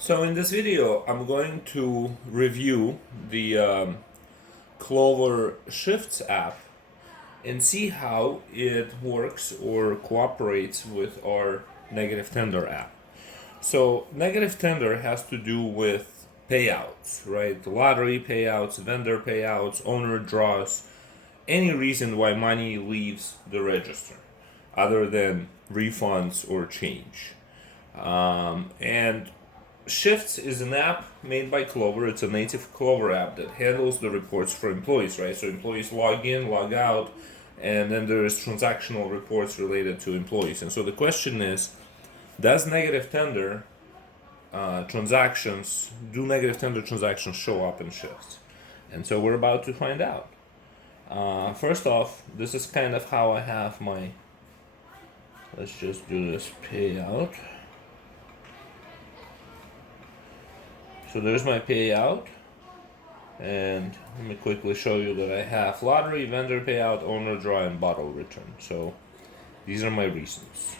So in this video, I'm going to review the Clover Shifts app and see how it works or cooperates with our negative tender app. So negative tender has to do with payouts, right? Lottery payouts, vendor payouts, owner draws, any reason why money leaves the register other than refunds or change. And Shifts is an app made by Clover. It's a native Clover app that handles the reports for employees, right? So employees log in, log out, and then there's transactional reports related to employees. And so the question is, does negative tender do negative tender transactions show up in Shifts? And so we're about to find out. First off, this is kind of how I have my, let's just do this payout. So there's my payout, and let me quickly show you that I have lottery, vendor payout, owner draw, and bottle return. So these are my reasons,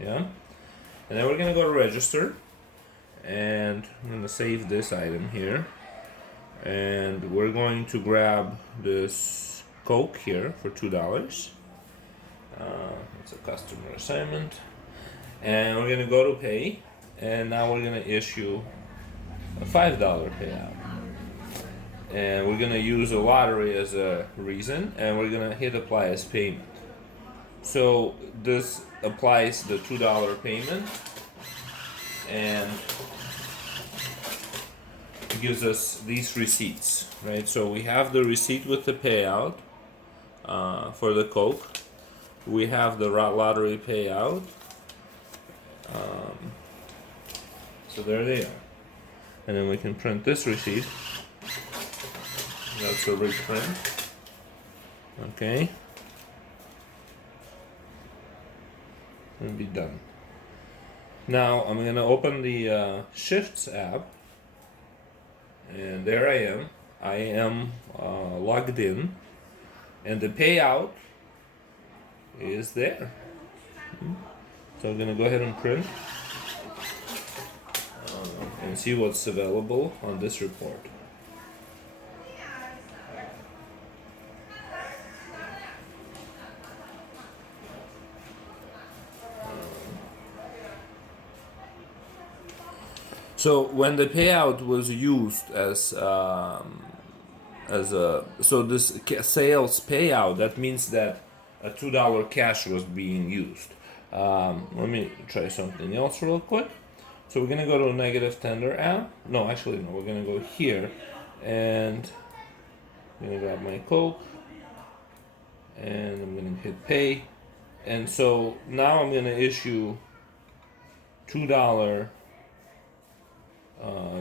yeah? And then we're gonna go to register, and I'm gonna save this item here, and we're going to grab this Coke here for $2. It's a customer assignment, and we're gonna go to pay, and now we're gonna issue a $5 payout, and we're gonna use a lottery as a reason, and we're gonna hit apply as payment. So this applies the $2 payment and gives us these receipts, right? So we have the receipt with the payout for the Coke. We have the lottery payout. So there they are. And then we can print this receipt. That's a reprint. Okay. And be done. Now I'm gonna open the Shifts app, and there I am. I am logged in, and the payout is there. So I'm gonna go ahead and print. And see what's available on this report. So when the payout was used as a this sales payout, that means that a $2 cash was being used. Let me try something else real quick. So we're gonna go to a negative tender app. No, actually no. We're gonna go here, and I'm gonna grab my Coke, and I'm gonna hit pay, and so now I'm gonna issue $2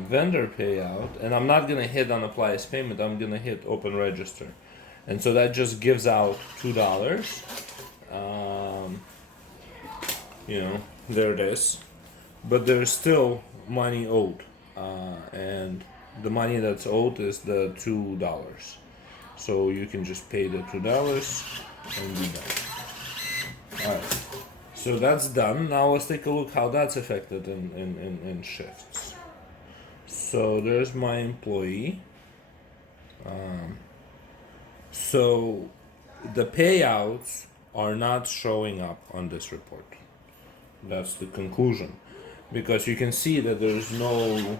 vendor payout, and I'm not gonna hit on apply as payment. I'm gonna hit open register, and so that just gives out $2. There it is. But there's still money owed, and the money that's owed is the $2. So you can just pay the $2 and be done. Alright, so that's done. Now let's take a look how that's affected in Shifts. So there's my employee. So the payouts are not showing up on this report. That's the conclusion. Because you can see that there's no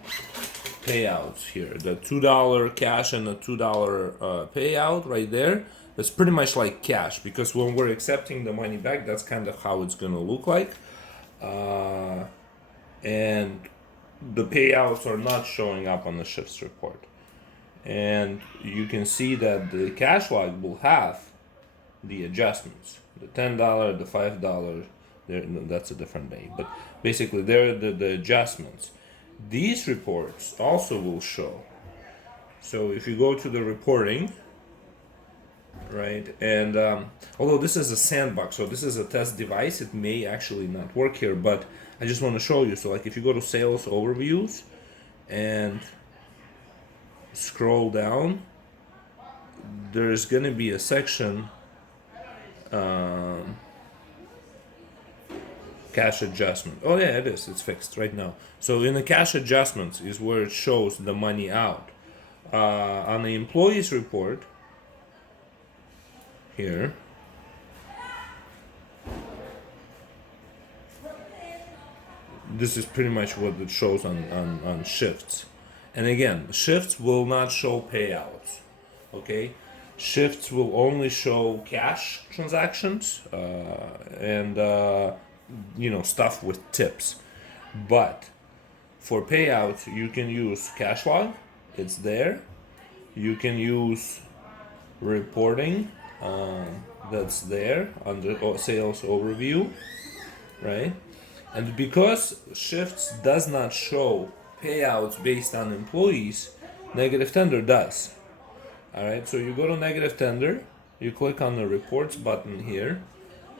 payouts here. The $2 cash and the $2 payout right there, that's pretty much like cash, because when we're accepting the money back, that's kind of how it's gonna look like. And the payouts are not showing up on the Shifts report. And you can see that the cash log will have the adjustments, the $10, the $5. That's a different day, but basically they're the adjustments. These reports also will show. So if you go to the reporting, right, and although this is a sandbox, so this is a test device, it may actually not work here, but I just want to show you. So like if you go to sales overviews and scroll down, there's gonna be a section cash adjustment. Oh yeah, it is. It's fixed right now. So in the cash adjustments is where it shows the money out. On the employees report here, this is pretty much what it shows on shifts. And again, shifts will not show payouts. Okay, shifts will only show cash transactions and stuff with tips. But for payouts, you can use cash log. It's there. You can use reporting. That's there under sales overview, right? And because shifts does not show payouts based on employees, negative tender does. All right, so you go to negative tender, you click on the reports button here,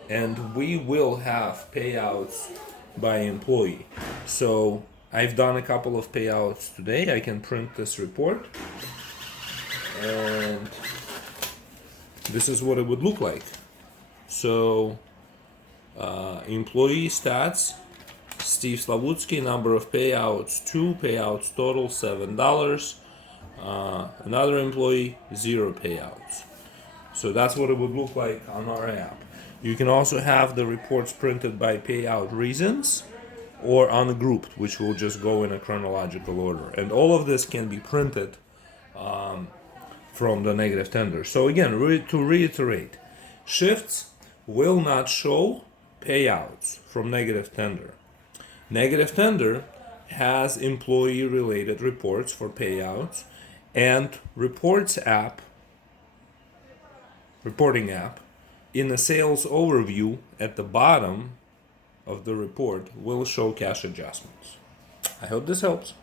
and we will have payouts by employee. So I've done a couple of payouts today. I can print this report, and this is what it would look like. So employee stats, Steve Slavutsky, number of payouts 2, payouts total $7. Another employee, 0 payouts. So that's what it would look like on our app. You can also have the reports printed by payout reasons or ungrouped, which will just go in a chronological order. And all of this can be printed from the negative tender. So again, to reiterate, shifts will not show payouts from negative tender. Negative tender has employee-related reports for payouts, and reporting app, in the sales overview at the bottom of the report will show cash adjustments. I hope this helps.